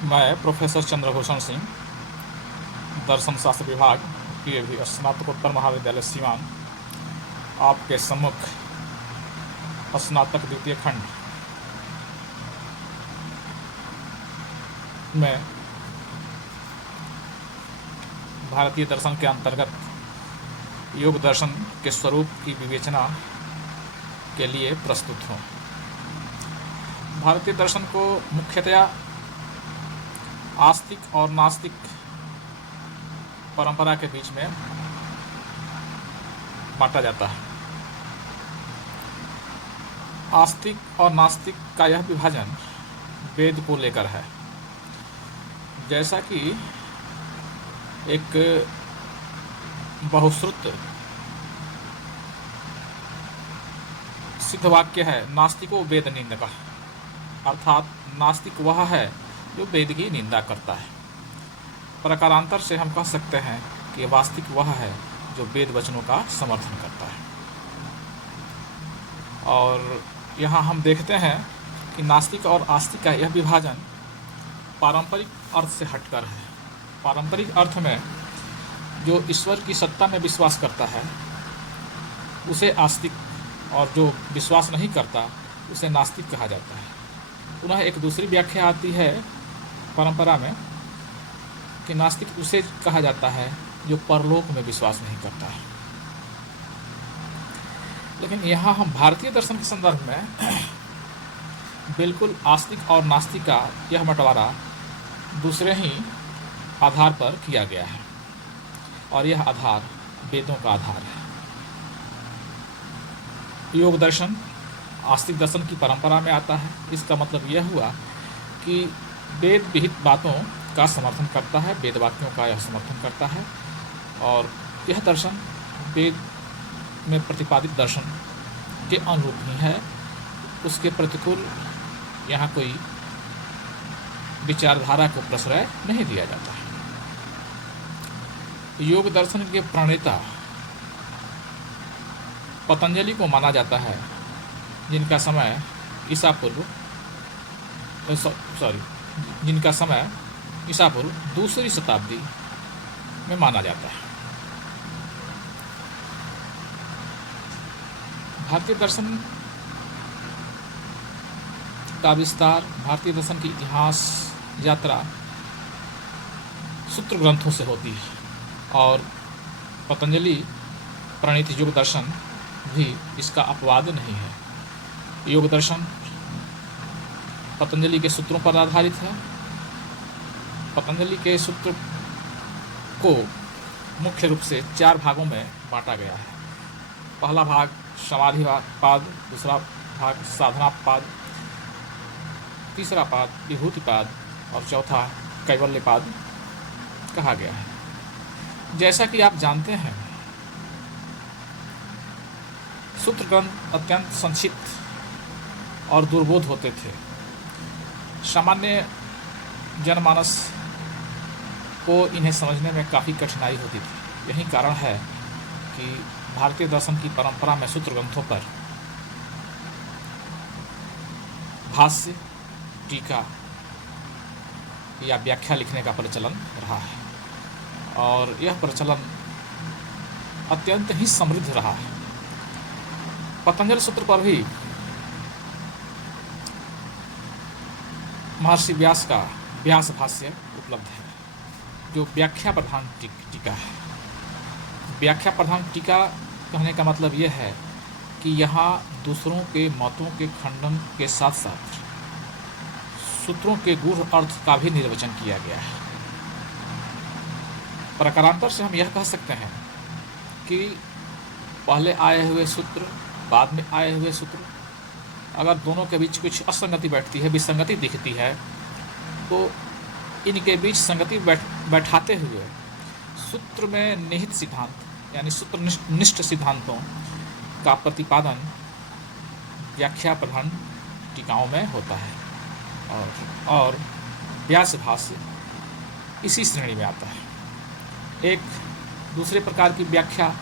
मैं प्रोफेसर चंद्रभूषण सिंह, दर्शन शास्त्र विभाग, PAV स्नातकोत्तर महाविद्यालय सीवान, आपके सम्मुख स्नातक द्वितीय खंड में भारतीय दर्शन के अंतर्गत योग दर्शन के स्वरूप की विवेचना के लिए प्रस्तुत हूँ। भारतीय दर्शन को मुख्यतया आस्तिक और नास्तिक परंपरा के बीच में बांटा जाता है। आस्तिक और नास्तिक का यह विभाजन वेद को लेकर है। जैसा कि एक बहुश्रुत सिद्ध वाक्य है, नास्तिको वेद निंदक, अर्थात नास्तिक वह है जो वेद की निंदा करता है। प्रकारांतर से हम कह सकते हैं कि वास्तविक वह है जो वेद वचनों का समर्थन करता है। और यहाँ हम देखते हैं कि नास्तिक और आस्तिक का यह विभाजन पारंपरिक अर्थ से हटकर है। पारंपरिक अर्थ में जो ईश्वर की सत्ता में विश्वास करता है उसे आस्तिक, और जो विश्वास नहीं करता उसे नास्तिक कहा जाता है। पुनः एक दूसरी व्याख्या आती है परंपरा में कि नास्तिक उसे कहा जाता है जो परलोक में विश्वास नहीं करता है। लेकिन यहाँ हम भारतीय दर्शन के संदर्भ में बिल्कुल आस्तिक और नास्तिक का यह बंटवारा दूसरे ही आधार पर किया गया है, और यह आधार वेदों का आधार है। योग दर्शन आस्तिक दर्शन की परंपरा में आता है। इसका मतलब यह हुआ कि वेद विहित बातों का समर्थन करता है, वेद वाक्यों का यह समर्थन करता है, और यह दर्शन वेद में प्रतिपादित दर्शन के अनुरूप ही है। उसके प्रतिकूल यहाँ कोई विचारधारा को प्रश्रय नहीं दिया जाता है। योग दर्शन के प्रणेता पतंजलि को माना जाता है, जिनका समय ईसा पूर्व दूसरी शताब्दी में माना जाता है। भारतीय दर्शन का विस्तार, भारतीय दर्शन की इतिहास यात्रा सूत्र ग्रंथों से होती है, और पतंजलि प्रणीत योग दर्शन भी इसका अपवाद नहीं है। योग दर्शन पतंजलि के सूत्रों पर आधारित है। पतंजलि के सूत्र को मुख्य रूप से 4 भागों में बांटा गया है। पहला भाग समाधि पाद, दूसरा भाग साधना पाद, तीसरा पाद विभूति पाद, और चौथा कैवल्य पाद कहा गया है। जैसा कि आप जानते हैं, सूत्र ग्रंथ अत्यंत संक्षिप्त और दुर्बोध होते थे। सामान्य जनमानस को इन्हें समझने में काफ़ी कठिनाई होती थी। यही कारण है कि भारतीय दर्शन की परंपरा में सूत्र ग्रंथों पर भाष्य, टीका या व्याख्या लिखने का प्रचलन रहा है, और यह प्रचलन अत्यंत ही समृद्ध रहा है। पतंजलि सूत्र पर भी महर्षि व्यास का व्यास भाष्य उपलब्ध है, जो व्याख्या प्रधान टीका है। व्याख्या प्रधान टीका कहने का मतलब यह है कि यहाँ दूसरों के मतों के खंडन के साथ साथ सूत्रों के गूढ़ अर्थ का भी निर्वचन किया गया है। प्रकारांतर से हम यह कह सकते हैं कि पहले आए हुए सूत्र, बाद में आए हुए सूत्र, अगर दोनों के बीच कुछ असंगति बैठती है, विसंगति दिखती है, तो इनके बीच संगति बैठाते हुए सूत्र में निहित सिद्धांत यानी सूत्रनिष्ठ सिद्धांतों का प्रतिपादन व्याख्या प्रधान टीकाओं में होता है, और व्यास भाष्य इसी श्रेणी में आता है। एक दूसरे प्रकार की व्याख्या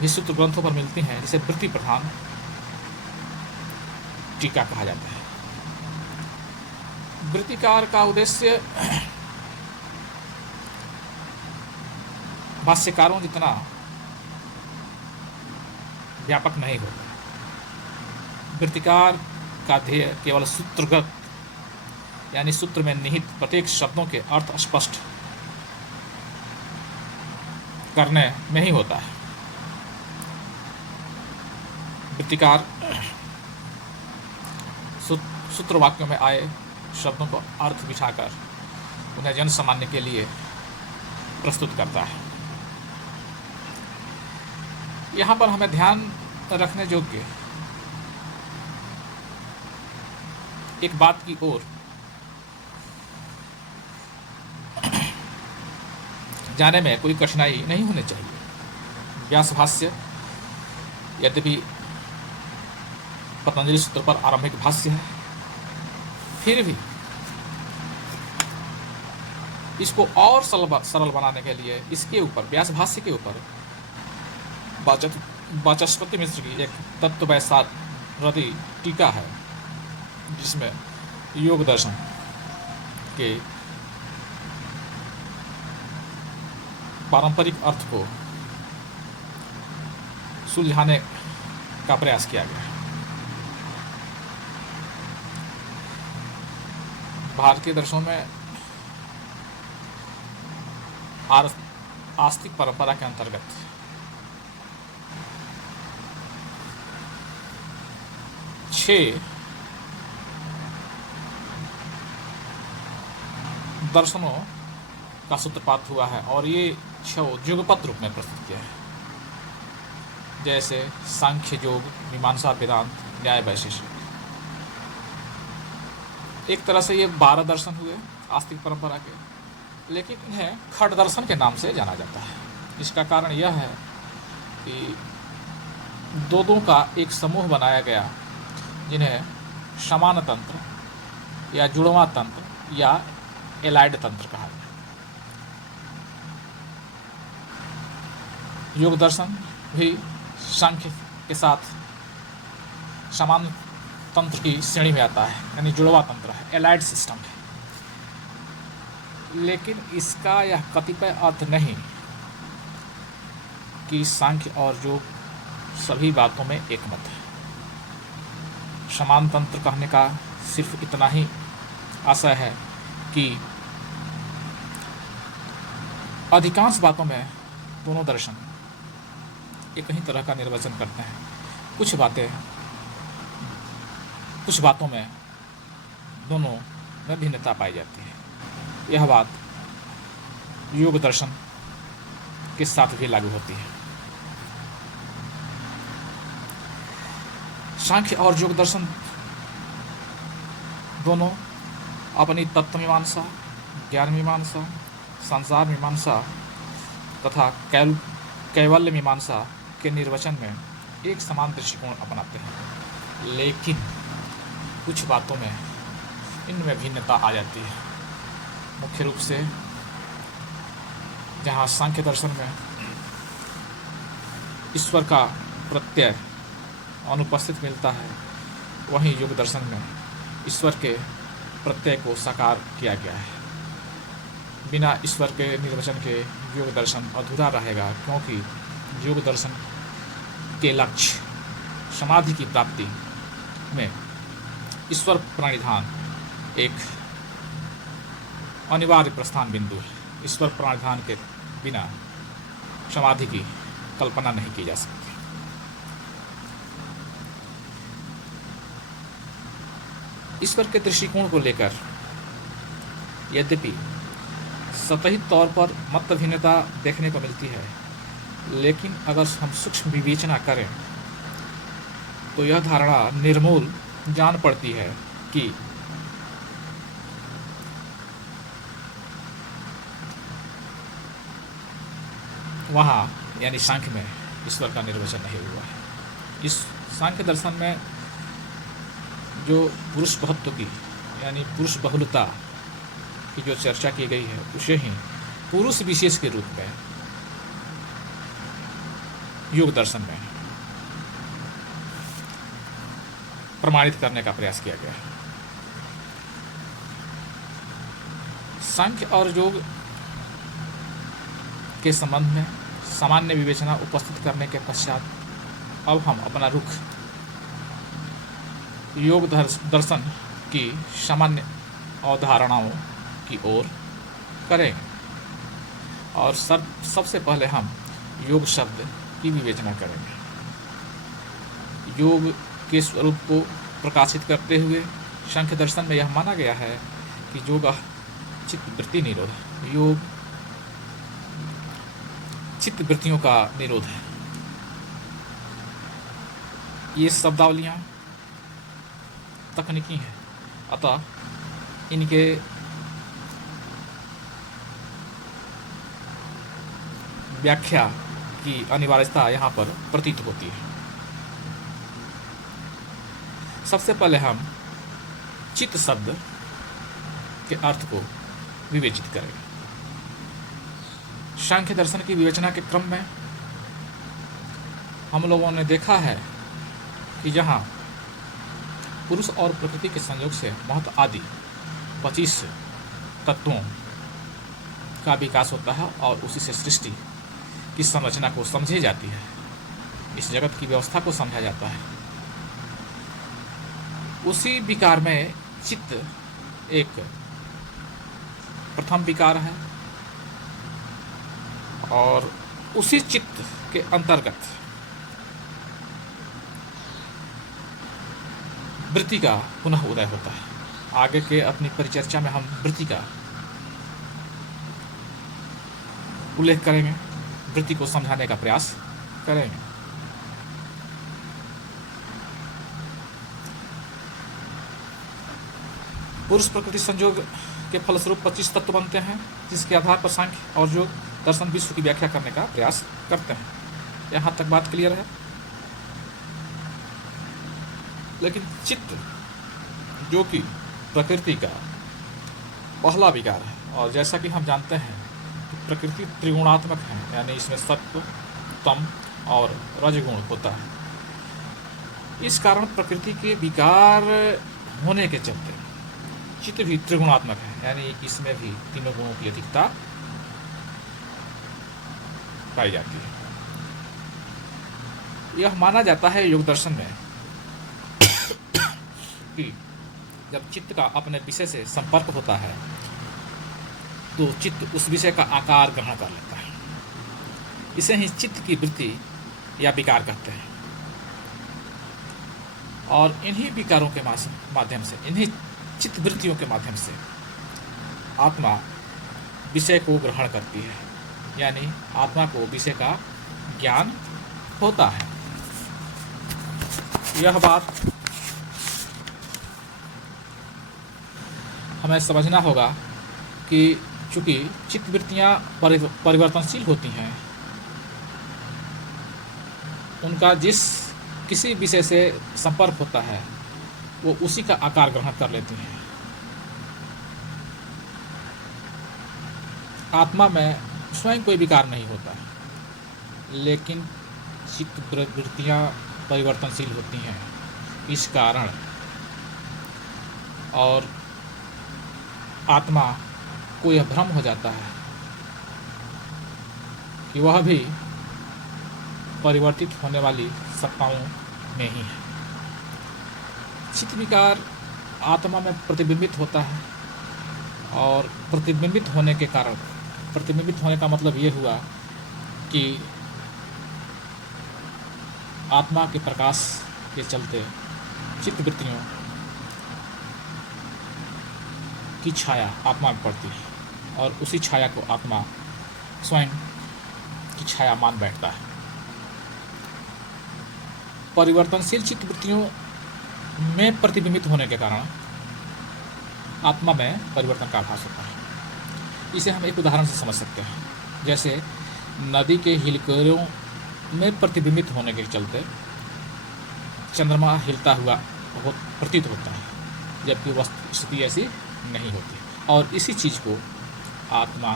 भी सूत्र ग्रंथों पर मिलती हैं, जिसे वृत्ति प्रधान टीका कहा जाता है। वृत्तिकार का उद्देश्य भाष्यकारों जितना व्यापक नहीं होता। वृत्तिकार का ध्येय केवल सूत्रगत यानी सूत्र में निहित प्रत्येक शब्दों के अर्थ स्पष्ट करने में ही होता है। वृत्तिकार सूत्र वाक्यों में आए शब्दों को अर्थ बिठाकर उन्हें जन सामान्य के लिए प्रस्तुत करता है। यहाँ पर हमें ध्यान रखने योग्य एक बात की ओर जाने में कोई कठिनाई नहीं होनी चाहिए। व्यास भाष्य यद्यपि पतंजलि सूत्र पर आरंभिक भाष्य है, फिर भी इसको और सरल बनाने के लिए इसके ऊपर व्यास भाष्य के ऊपर वाचस्पति मिश्र की एक तत्ववैसारदी टीका है, जिसमें योग दर्शन के पारंपरिक अर्थ को सुलझाने का प्रयास किया गया है। भारतीय दर्शनों में आस्तिक परंपरा के अंतर्गत छह दर्शनों का सूत्रपात हुआ है और ये छह युगपत रूप में प्रस्तुत किया है, जैसे सांख्य, योग, मीमांसा, वेदांत, न्याय, वैशेषिक। एक तरह से ये 12 दर्शन हुए आस्तिक परंपरा के, लेकिन इन्हें खट दर्शन के नाम से जाना जाता है। इसका कारण यह है कि दो का एक समूह बनाया गया, जिन्हें समान तंत्र या जुड़वा तंत्र या एलाइड तंत्र कहा गया। योग दर्शन भी सांख्य के साथ समान तंत्र की श्रेणी में आता है, यानी जुड़वा तंत्र है, एलाइड सिस्टम है। लेकिन इसका यह कतिपय अर्थ नहीं कि सांख्य और योग सभी बातों में एकमत है। समान तंत्र कहने का सिर्फ इतना ही आशय है कि अधिकांश बातों में दोनों दर्शन एक ही तरह का निर्वचन करते हैं। कुछ बातों में दोनों में भिन्नता पाई जाती है। यह बात योग दर्शन के साथ भी लागू होती है। सांख्य और योग दर्शन दोनों अपनी तत्व मीमांसा, ज्ञान मीमांसा, संसार मीमांसा तथा कैवल्य मीमांसा के निर्वचन में एक समान दृष्टिकोण अपनाते हैं, लेकिन कुछ बातों में इनमें भिन्नता आ जाती है। मुख्य रूप से जहाँ सांख्य दर्शन में ईश्वर का प्रत्यय अनुपस्थित मिलता है, वहीं योग दर्शन में ईश्वर के प्रत्यय को साकार किया गया है। बिना ईश्वर के निर्वचन के योग दर्शन अधूरा रहेगा, क्योंकि योग दर्शन के लक्ष्य समाधि की प्राप्ति में ईश्वर प्रणिधान एक अनिवार्य प्रस्थान बिंदु है। ईश्वर प्रणिधान के बिना समाधि की कल्पना नहीं की जा सकती। ईश्वर के दृष्टिकोण को लेकर यद्यपि सतही तौर पर मत भिन्नता देखने को मिलती है, लेकिन अगर हम सूक्ष्म विवेचना करें तो यह धारणा निर्मूल जान पड़ती है कि वहाँ यानी सांख्य में ईश्वर का निर्वचन नहीं हुआ है। इस सांख्य दर्शन में जो पुरुष महत्व की यानी पुरुष बहुलता की जो चर्चा की गई है, उसे ही पुरुष विशेष के रूप में योग दर्शन में प्रमाणित करने का प्रयास किया गया है। सांख्य और योग के संबंध में सामान्य विवेचना उपस्थित करने के पश्चात अब हम अपना रुख योग दर्शन की सामान्य अवधारणाओं की ओर करेंगे और सबसे पहले हम योग शब्द की विवेचना करेंगे। योग के स्वरूप को प्रकाशित करते हुए सांख्य दर्शन में यह माना गया है कि योग चित्त वृत्ति निरोध, योग चित्त वृत्तियों का निरोध है। ये शब्दावलियाँ तकनीकी हैं, अतः इनके व्याख्या की अनिवार्यता यहाँ पर प्रतीत होती है। सबसे पहले हम चित्त शब्द के अर्थ को विवेचित करेंगे। सांख्य दर्शन की विवेचना के क्रम में हम लोगों ने देखा है कि जहाँ पुरुष और प्रकृति के संयोग से महत आदि 25 तत्वों का विकास होता है और उसी से सृष्टि की संरचना को समझी जाती है, इस जगत की व्यवस्था को समझा जाता है। उसी विकार में चित्त एक प्रथम विकार है और उसी चित्त के अंतर्गत वृत्ति का पुनः उदय होता है। आगे के अपनी परिचर्चा में हम वृत्ति का उल्लेख करेंगे, वृत्ति को समझाने का प्रयास करेंगे। पुरुष प्रकृति संयोग के फलस्वरूप 25 तत्व बनते हैं, जिसके आधार पर सांख्य और योग दर्शन विश्व की व्याख्या करने का प्रयास करते हैं। यहाँ तक बात क्लियर है। लेकिन चित्त जो कि प्रकृति का पहला विकार है, और जैसा कि हम जानते हैं कि प्रकृति त्रिगुणात्मक है, यानी इसमें सत्व, तम और रजगुण होता है। इस कारण प्रकृति के विकार होने के चलते चित्त भी त्रिगुणात्मक है, यानी इसमें भी तीनों गुणों की अधिकता पाई जाती है। यह माना जाता है योग दर्शन में कि जब चित्त का अपने विषय से संपर्क होता है तो चित्त उस विषय का आकार ग्रहण कर लेता है। इसे ही चित्त की वृत्ति या विकार कहते हैं। और इन्हीं विकारों के माध्यम से, इन्हीं चित्त वृत्तियों के माध्यम से आत्मा विषय को ग्रहण करती है, यानी आत्मा को विषय का ज्ञान होता है। यह बात हमें समझना होगा कि चूंकि चित्त वृत्तियाँ परिवर्तनशील होती हैं, उनका जिस किसी विषय से संपर्क होता है वो उसी का आकार ग्रहण कर लेती हैं। आत्मा में स्वयं कोई विकार नहीं होता है, लेकिन चित्त वृत्तियाँ परिवर्तनशील होती हैं। इस कारण और आत्मा को यह भ्रम हो जाता है कि वह भी परिवर्तित होने वाली सत्ताओं में ही है। चित्त विकार आत्मा में प्रतिबिंबित होता है और प्रतिबिंबित होने के कारण, प्रतिबिंबित होने का मतलब ये हुआ कि आत्मा के प्रकाश के चलते चित्त वृत्तियों की छाया आत्मा में पड़ती है और उसी छाया को आत्मा स्वयं की छाया मान बैठता है। परिवर्तनशील चित्त वृत्तियों में प्रतिबिंबित होने के कारण आत्मा में परिवर्तन का आभास होता है। इसे हम एक उदाहरण से समझ सकते हैं। जैसे नदी के हिलकोरों में प्रतिबिंबित होने के चलते चंद्रमा हिलता हुआ प्रतीत होता है, जबकि वस्तु स्थिति ऐसी नहीं होती, और इसी चीज़ को आत्मा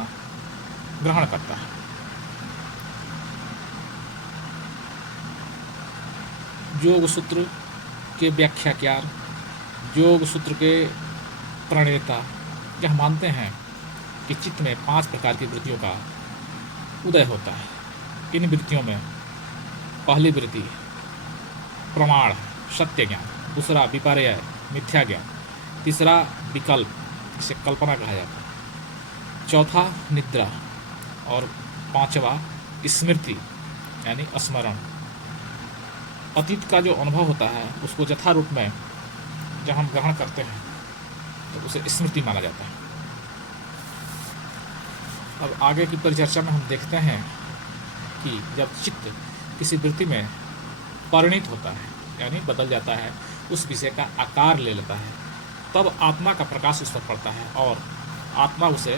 ग्रहण करता है। योग सूत्र के व्याख्याकार, योग सूत्र के प्रणेता यह मानते हैं कि चित्त में 5 प्रकार की वृत्तियों का उदय होता है। इन वृत्तियों में पहली वृत्ति प्रमाण, सत्य ज्ञान, दूसरा विपर्यय, मिथ्या ज्ञान, तीसरा विकल्प, इसे कल्पना कहा जाता है, चौथा निद्रा और पांचवा स्मृति यानी स्मरण। अतीत का जो अनुभव होता है उसको यथा रूप में जब हम ग्रहण करते हैं तो उसे स्मृति माना जाता है। अब आगे की परिचर्चा में हम देखते हैं कि जब चित्त किसी वृत्ति में परिणित होता है यानी बदल जाता है, उस विषय का आकार ले लेता है, तब आत्मा का प्रकाश उस पर पड़ता है और आत्मा उसे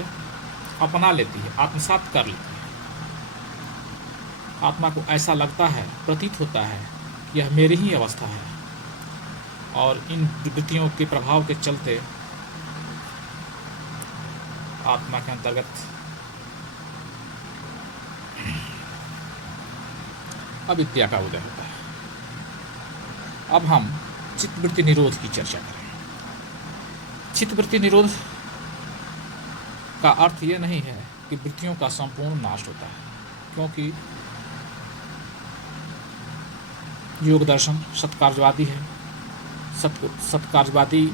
अपना लेती है, आत्मसात कर लेती है। आत्मा को ऐसा लगता है, प्रतीत होता है कि यह मेरी ही अवस्था है, और इन वृत्तियों के प्रभाव के चलते आत्मा के अंतर्गत अविद्या का उदय होता है। अब हम चित्तवृत्ति निरोध की चर्चा करें। चित्तवृत्ति निरोध का अर्थ यह नहीं है कि वृत्तियों का संपूर्ण नाश होता है, क्योंकि योग दर्शन सत्कार्यवादी है। सत्कार्यवादी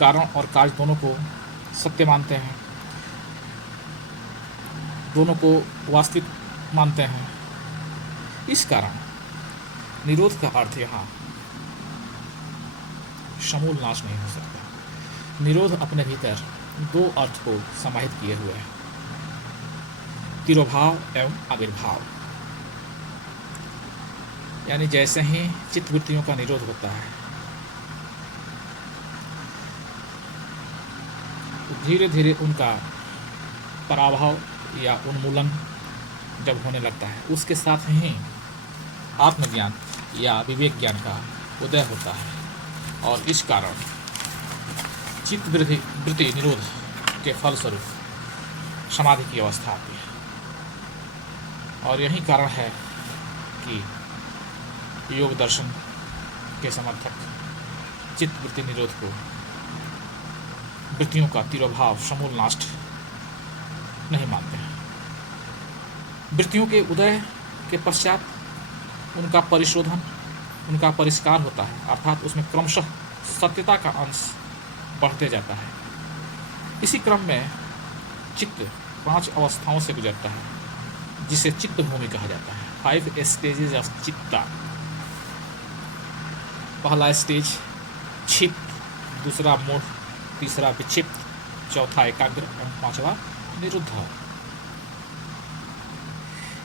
कारण और कार्य दोनों को सत्य मानते हैं, दोनों को वास्तविक मानते हैं। इस कारण निरोध का अर्थ यहाँ समूल नाश नहीं हो सकता। निरोध अपने भीतर 2 अर्थ को समाहित किए हुए है, तिरोभाव एवं आविर्भाव। यानी जैसे ही चित्तवृत्तियों का निरोध होता है, धीरे धीरे उनका पराभव या उन्मूलन जब होने लगता है, उसके साथ ही आत्मज्ञान या विवेक ज्ञान का उदय होता है, और इस कारण चित्तवृत्ति निरोध के फलस्वरूप समाधि की अवस्था आती है। और यही कारण है कि योग दर्शन के समर्थक चित्तवृत्ति निरोध को वृत्तियों का तिरोभाव, समूल नाश नहीं मानते हैं। वृत्तियों के उदय के पश्चात उनका परिशोधन, उनका परिष्कार होता है, अर्थात उसमें क्रमशः सत्यता का अंश बढ़ते जाता है। इसी क्रम में चित्त 5 अवस्थाओं से गुजरता है, जिसे चित्त भूमि कहा जाता है। 5 स्टेजेस ऑफ चित्ता। पहला स्टेज क्षिप्त, दूसरा मूढ़, तीसरा विक्षिप्त, चौथा एकाग्र और 5वां निरुद्ध।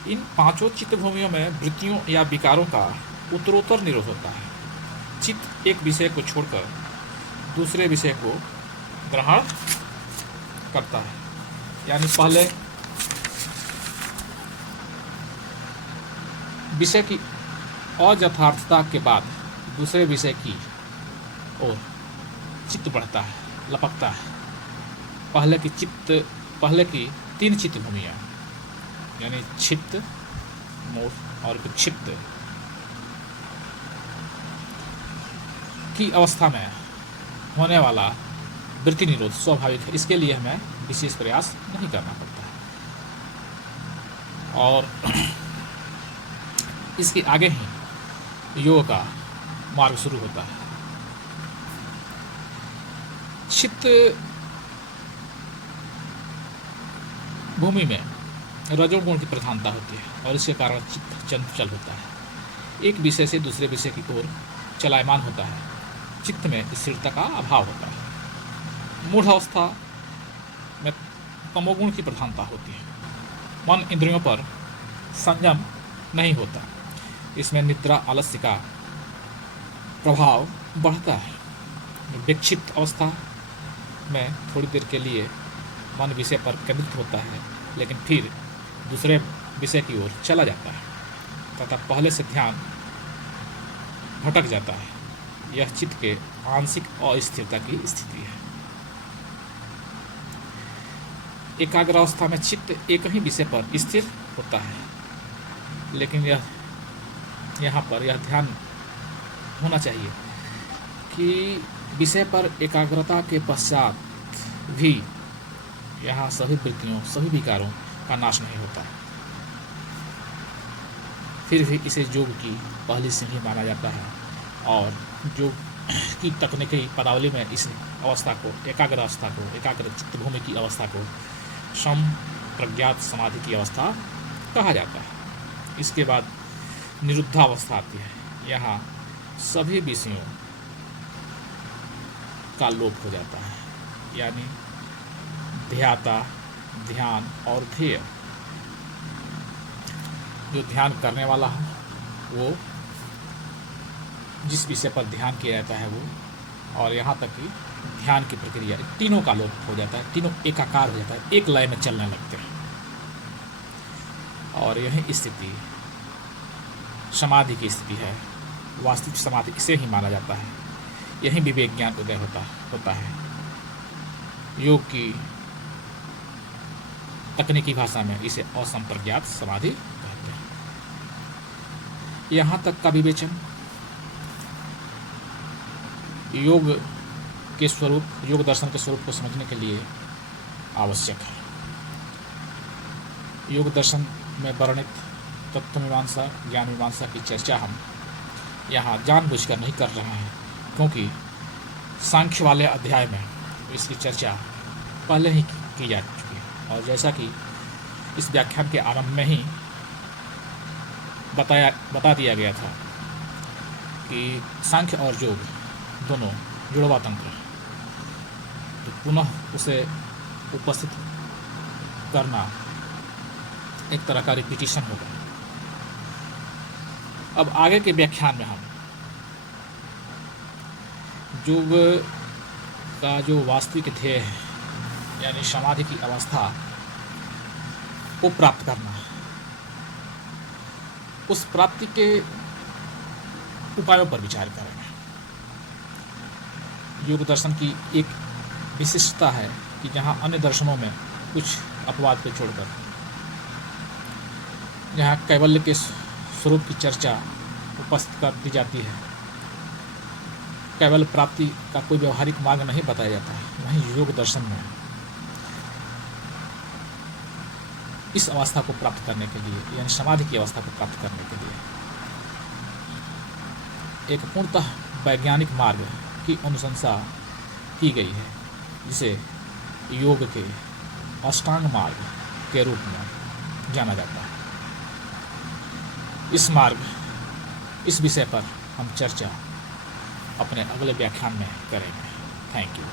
इन 5 चित्त भूमियों में वृत्तियों या विकारों का उत्तरोत्तर निरोध होता है। चित्त एक विषय को छोड़कर दूसरे विषय को ग्रहण करता है, यानी पहले विषय की अयथार्थता के बाद दूसरे विषय की ओर चित्त बढ़ता है, लपकता है। पहले की 3 चित्त भूमियाँ यानी क्षिप्त, मूढ़ और विक्षिप्त की अवस्था में होने वाला वृत्ति निरोध स्वाभाविक है। इसके लिए हमें विशेष प्रयास नहीं करना पड़ता है, और इसके आगे ही योग का मार्ग शुरू होता है। चित्त भूमि में रजोगुण की प्रधानता होती है, और इसके कारण चित्त चंचल होता है, एक विषय से दूसरे विषय की ओर चलायमान होता है। चित्त में स्थिरता का अभाव होता है। मूढ़ अवस्था में तमोगुण की प्रधानता होती है। मन इंद्रियों पर संयम नहीं होता, इसमें निद्रा, आलस्य का प्रभाव बढ़ता है। विक्षिप्त अवस्था में थोड़ी देर के लिए मन विषय पर केंद्रित होता है, लेकिन फिर दूसरे विषय की ओर चला जाता है तथा पहले से ध्यान भटक जाता है। यह चित्त के आंशिक अस्थिरता की स्थिति है। एकाग्र अवस्था में चित्त एक ही विषय पर स्थिर होता है, लेकिन यहाँ पर यह ध्यान होना चाहिए कि विषय पर एकाग्रता के पश्चात भी यहाँ सभी वृत्तियों, सभी विकारों का नाश नहीं होता, फिर भी इसे योग की पहली सीढ़ी माना जाता है। और योग की तकनीकी पदावली में इस अवस्था को, एकाग्र अवस्था को, एकाग्र चित्तभूमि की अवस्था को सम प्रज्ञात समाधि की अवस्था कहा जाता है। इसके बाद निरुद्धावस्था आती है। यहाँ सभी विषयों का लोप हो जाता है, यानी ध्याता, ध्यान और ध्येय, जो ध्यान करने वाला हो, वो जिस विषय पर ध्यान किया जाता है वो, और यहाँ तक कि ध्यान की प्रक्रिया, तीनों का लोप हो जाता है, तीनों एकाकार हो जाता है, एक लय में चलने लगते हैं। और यही स्थिति समाधि की स्थिति है, वास्तविक समाधि इसे ही माना जाता है। यही विवेक ज्ञान उदय होता है। योग की तकनीकी भाषा में इसे असंप्रज्ञात समाधि कहते हैं। यहाँ तक का विवेचन योग के स्वरूप, योग दर्शन के स्वरूप को समझने के लिए आवश्यक है। योग दर्शन में वर्णित तत्व मीमांसा, ज्ञान मीमांसा की चर्चा हम यहाँ जानबूझकर नहीं कर रहे हैं, क्योंकि सांख्य वाले अध्याय में इसकी चर्चा पहले ही की जा चुकी है। और जैसा कि इस व्याख्यान के आरंभ में ही बता दिया गया था कि सांख्य और योग दोनों जुड़वा तंत्र है, तो पुनः उसे उपस्थित करना एक तरह का रिपीटिशन होगा। अब आगे के व्याख्यान में हम योग का जो वास्तविक ध्येय है, यानी समाधि की अवस्था को प्राप्त करना, उस प्राप्ति के उपायों पर विचार करेंगे। योग दर्शन की एक विशिष्टता है कि जहाँ अन्य दर्शनों में कुछ अपवाद को छोड़कर जहाँ कैवल्य के स्वरूप की चर्चा उपस्थित कर दी जाती है, कैवल्य प्राप्ति का कोई व्यवहारिक मार्ग नहीं बताया जाता है, वहीं योग दर्शन में इस अवस्था को प्राप्त करने के लिए, यानी समाधि की अवस्था को प्राप्त करने के लिए एक पूर्णतः वैज्ञानिक मार्ग की अनुशंसा की गई है, जिसे योग के अष्टांग मार्ग के रूप में जाना जाता है। इस विषय पर हम चर्चा अपने अगले व्याख्यान में करेंगे। Thank you.